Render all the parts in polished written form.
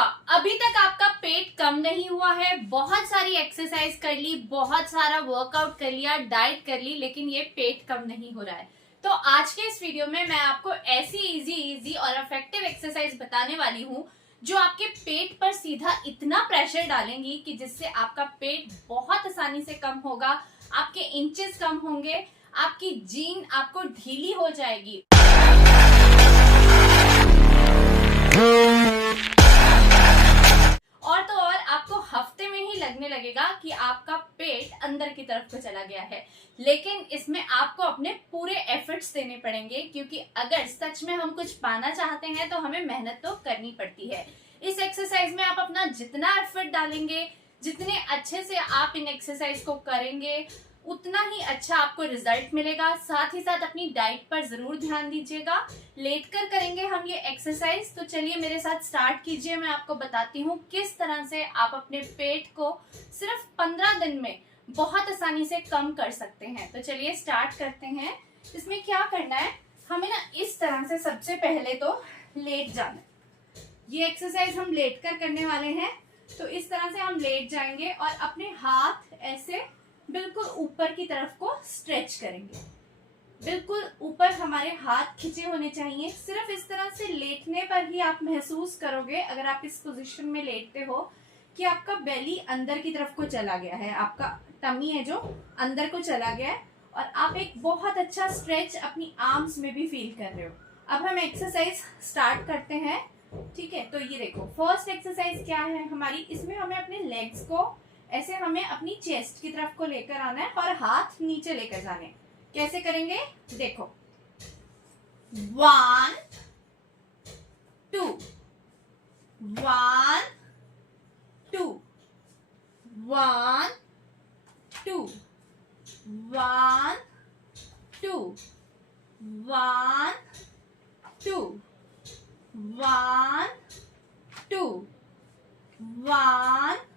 अभी तक आपका पेट कम नहीं हुआ है, बहुत सारी एक्सरसाइज कर ली, बहुत सारा वर्कआउट कर लिया, डाइट कर ली, लेकिन ये पेट कम नहीं हो रहा है। तो आज के इस वीडियो में मैं आपको ऐसी इजी और इफेक्टिव एक्सरसाइज बताने वाली हूँ जो आपके पेट पर सीधा इतना प्रेशर डालेंगी कि जिससे आपका पेट बहुत आसानी से कम होगा, आपके इंचेस कम होंगे, आपकी जीन आपको ढीली हो जाएगी। और तो और आपको हफ्ते में ही लगने लगेगा कि आपका पेट अंदर की तरफ को चला गया है। लेकिन इसमें आपको अपने पूरे एफर्ट्स देने पड़ेंगे, क्योंकि अगर सच में हम कुछ पाना चाहते हैं तो हमें मेहनत तो करनी पड़ती है। इस एक्सरसाइज में आप अपना जितना एफर्ट डालेंगे, जितने अच्छे से आप इन एक्सरसाइज को करेंगे, उतना ही अच्छा आपको रिजल्ट मिलेगा। साथ ही साथ अपनी डाइट पर जरूर ध्यान दीजिएगा। लेटकर करेंगे हम ये एक्सरसाइज, तो चलिए मेरे साथ स्टार्ट कीजिए। मैं आपको बताती हूँ किस तरह से आप अपने पेट को सिर्फ 15 दिन में बहुत आसानी से कम कर सकते हैं। तो चलिए स्टार्ट करते हैं। इसमें क्या करना है, हमें ना इस तरह से सबसे पहले तो लेट जाना है। ये एक्सरसाइज हम लेट कर करने वाले हैं, तो इस तरह से हम लेट जाएंगे और अपने हाथ ऐसे बिल्कुल ऊपर की तरफ को स्ट्रेच करेंगे। बिल्कुल ऊपर हमारे हाथ खिंचे होने चाहिए। सिर्फ इस तरह से लेटने पर ही आप महसूस करोगे, अगर आप इस पोजीशन में लेटते हो, कि आपका बेली अंदर की तरफ को चला गया है, आपका टमी है जो अंदर को चला गया है, और आप एक बहुत अच्छा स्ट्रेच अपनी आर्म्स में भी फील कर रहे हो। अब हम एक्सरसाइज स्टार्ट करते हैं, ठीक है। तो ये देखो, फर्स्ट एक्सरसाइज क्या है हमारी, इसमें हमें अपने लेग्स को ऐसे हमें अपनी चेस्ट की तरफ को लेकर आना है और हाथ नीचे लेकर जाने। कैसे करेंगे देखो, 1 2 1 2 1 2 1 2 1 2 1 2 1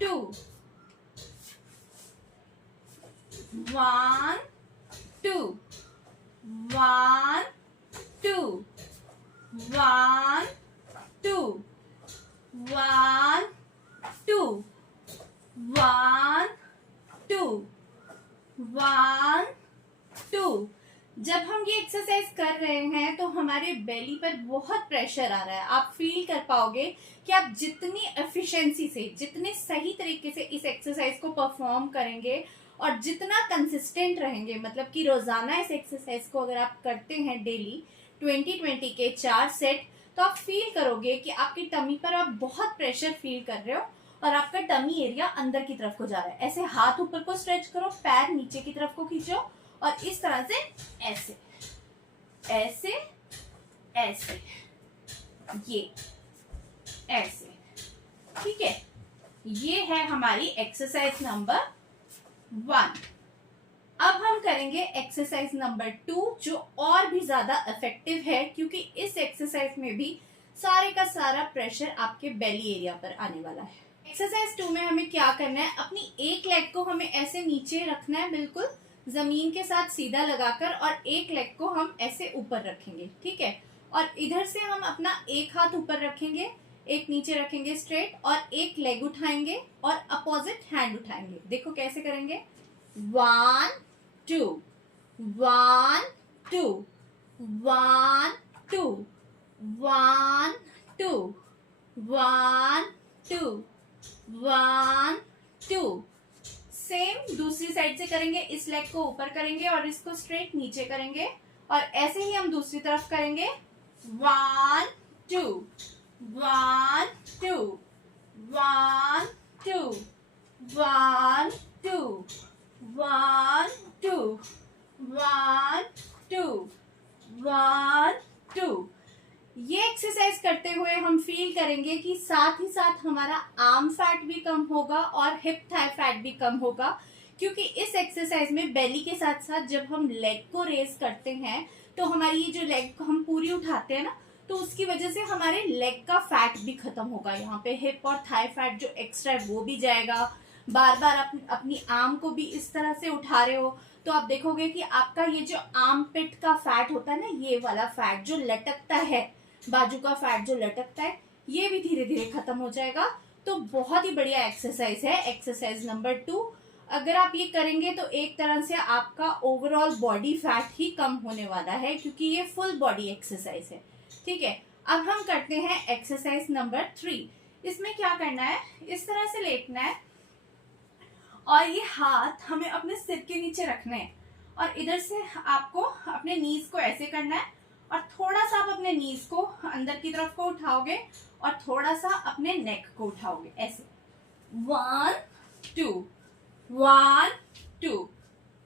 2 1 2 1 2 1 2 1 2 1 2 1 2। जब हम ये एक्सरसाइज कर रहे हैं तो हमारे बेली पर बहुत प्रेशर आ रहा है। आप फील कर पाओगे कि आप जितनी एफिशिएंसी से, जितने सही तरीके से इस एक्सरसाइज को परफॉर्म करेंगे और जितना कंसिस्टेंट रहेंगे, मतलब कि रोजाना इस एक्सरसाइज को अगर आप करते हैं डेली 20-20 के 4 सेट, तो आप फील करोगे कि आपकी टमी पर आप बहुत प्रेशर फील कर रहे हो और आपका टमी एरिया अंदर की तरफ को जा रहा है। ऐसे हाथ ऊपर को स्ट्रेच करो, पैर नीचे की तरफ को खींचो और इस तरह से ऐसे ऐसे ऐसे, ये ऐसे, ठीक है। ये है हमारी एक्सरसाइज नंबर 1। अब हम करेंगे एक्सरसाइज नंबर 2, जो और भी ज्यादा इफेक्टिव है, क्योंकि इस एक्सरसाइज में भी सारे का सारा प्रेशर आपके बेली एरिया पर आने वाला है। एक्सरसाइज 2 में हमें क्या करना है, अपनी एक लेग को हमें ऐसे नीचे रखना है, बिल्कुल जमीन के साथ सीधा लगाकर, और एक लेग को हम ऐसे ऊपर रखेंगे, ठीक है। और इधर से हम अपना एक हाथ ऊपर रखेंगे, एक नीचे रखेंगे स्ट्रेट, और एक लेग उठाएंगे और अपोजिट हैंड उठाएंगे। देखो कैसे करेंगे, 1 2 1 2 1 2 1 2 1 2 1 2। सेम दूसरी साइड से करेंगे, इस लेग को ऊपर करेंगे और इसको स्ट्रेट नीचे करेंगे, और ऐसे ही हम दूसरी तरफ करेंगे, 1 2 1 2 1 2 1 2 1 2 1 2 1 2। ये एक्सरसाइज करते हुए हम फील करेंगे कि साथ ही साथ हमारा आर्म फैट भी कम होगा और हिप थाई फैट भी कम होगा, क्योंकि इस एक्सरसाइज में बेली के साथ साथ जब हम लेग को रेस करते हैं तो हमारी ये जो लेग को हम पूरी उठाते हैं ना, तो उसकी वजह से हमारे लेग का फैट भी खत्म होगा। यहाँ पे हिप और थाई फैट जो एक्स्ट्रा है वो भी जाएगा। बार बार अपनी आर्म को भी इस तरह से उठा रहे हो तो आप देखोगे कि आपका ये जो आर्म पिट का फैट होता है ना, ये वाला फैट जो लटकता है, बाजू का फैट जो लटकता है, ये भी धीरे धीरे खत्म हो जाएगा। तो बहुत ही बढ़िया एक्सरसाइज है एक्सरसाइज नंबर 2। अगर आप ये करेंगे तो एक तरह से आपका ओवरऑल बॉडी फैट ही कम होने वाला है, क्योंकि ये फुल बॉडी एक्सरसाइज है। ठीक है, अब हम करते हैं एक्सरसाइज नंबर 3। इसमें क्या करना है, इस तरह से लेटना है और ये हाथ हमें अपने सिर के नीचे रखने हैं और इधर से आपको अपने नीज को ऐसे करना है और थोड़ा सा आप अपने नीज को अंदर की तरफ को उठाओगे और थोड़ा सा अपने नेक को उठाओगे ऐसे। 1 2 1 2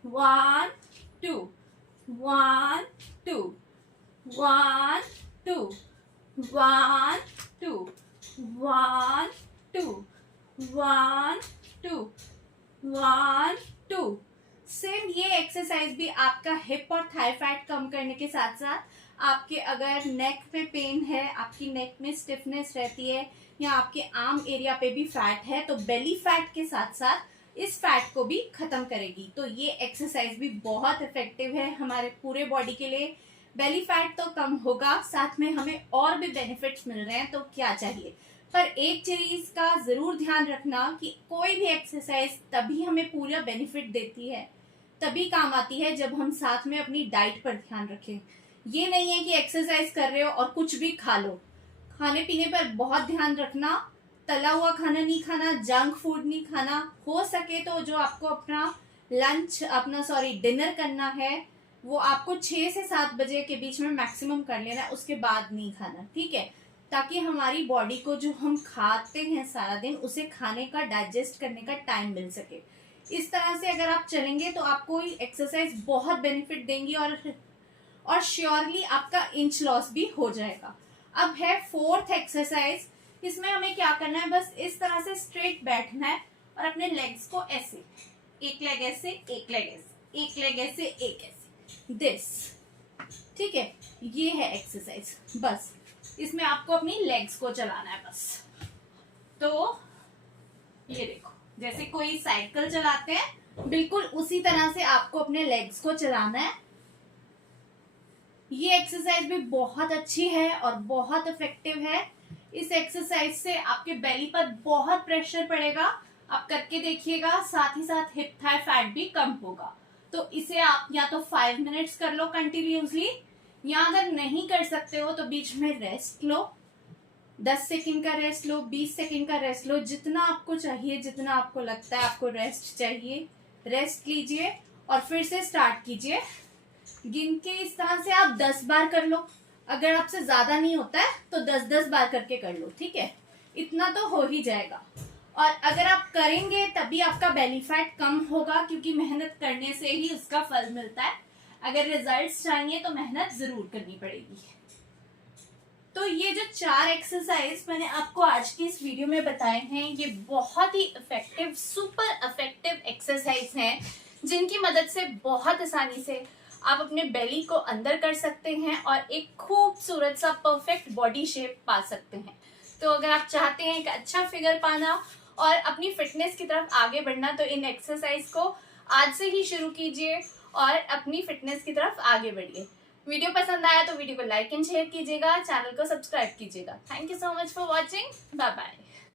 1 2 1 2 1 2 1 2 1 2 1 2 1 2। सेम ये एक्सरसाइज भी आपका हिप और थाई फैट कम करने के साथ साथ आपके अगर नेक पे पेन है, आपकी नेक में स्टिफनेस रहती है या आपके आर्म एरिया पे भी फैट है, तो बेली फैट के साथ साथ इस फैट को भी खत्म करेगी। तो ये एक्सरसाइज भी बहुत इफेक्टिव है हमारे पूरे बॉडी के लिए। बेली फैट तो कम होगा, साथ में हमें और भी बेनिफिट्स मिल रहे हैं, तो क्या चाहिए। पर एक चीज का जरूर ध्यान रखना कि कोई भी एक्सरसाइज तभी हमें पूरा बेनिफिट देती है, तभी काम आती है जब हम साथ में अपनी डाइट पर ध्यान रखें। ये नहीं है कि एक्सरसाइज कर रहे हो और कुछ भी खा लो। खाने पीने पर बहुत ध्यान रखना, तला हुआ खाना नहीं खाना, जंक फूड नहीं खाना। हो सके तो जो आपको अपना डिनर करना है वो आपको 6 से 7 बजे के बीच में मैक्सिमम कर लेना है, उसके बाद नहीं खाना। ठीक है, ताकि हमारी बॉडी को जो हम खाते हैं सारा दिन उसे खाने का, डाइजेस्ट करने का टाइम मिल सके। इस तरह से अगर आप चलेंगे तो आपको एक्सरसाइज बहुत बेनिफिट देंगी और श्योरली आपका इंच लॉस भी हो जाएगा। अब है 4th एक्सरसाइज। इसमें हमें क्या करना है, बस इस तरह से स्ट्रेट बैठना है और अपने लेग्स को ऐसे, एक लेग ऐसे, एक लेग ऐसे, एक लेग ऐसे, एक ऐसे, दिस। ठीक है, ये है एक्सरसाइज। बस इसमें आपको अपनी लेग्स को चलाना है बस। तो ये देखो, जैसे कोई साइकिल चलाते हैं बिल्कुल उसी तरह से आपको अपने लेग्स को चलाना है। ये एक्सरसाइज भी बहुत अच्छी है और बहुत इफेक्टिव है। इस एक्सरसाइज से आपके बेली पर बहुत प्रेशर पड़ेगा, आप करके देखिएगा। साथ ही साथ हिप थाई फैट भी कम होगा। तो इसे आप या तो 5 मिनट्स कर लो कंटिन्यूसली, या अगर नहीं कर सकते हो तो बीच में रेस्ट लो, 10 सेकंड का रेस्ट लो, 20 सेकंड का रेस्ट लो, जितना आपको चाहिए, जितना आपको लगता है आपको रेस्ट चाहिए, रेस्ट लीजिए और फिर से स्टार्ट कीजिए। गिन के इस तरह से आप 10 बार कर लो। अगर आपसे ज्यादा नहीं होता है तो 10-10 बार करके कर लो। ठीक है, इतना तो हो ही जाएगा। और अगर आप करेंगे तभी आपका बेली फैट कम होगा, क्योंकि मेहनत करने से ही उसका फल मिलता है। अगर रिजल्ट्स चाहिए तो मेहनत जरूर करनी पड़ेगी। तो ये जो 4 एक्सरसाइज मैंने आपको आज की इस वीडियो में बताए हैं, ये बहुत ही इफेक्टिव, सुपर इफेक्टिव एक्सरसाइज हैं, जिनकी मदद से बहुत आसानी से आप अपने बेली को अंदर कर सकते हैं और एक खूबसूरत सा परफेक्ट बॉडी शेप पा सकते हैं। तो अगर आप चाहते हैं एक अच्छा फिगर पाना और अपनी फिटनेस की तरफ आगे बढ़ना, तो इन एक्सरसाइज को आज से ही शुरू कीजिए और अपनी फिटनेस की तरफ आगे बढ़िए। वीडियो पसंद आया तो वीडियो को लाइक एंड शेयर कीजिएगा, चैनल को सब्सक्राइब कीजिएगा। Thank you so much for watching. Bye bye.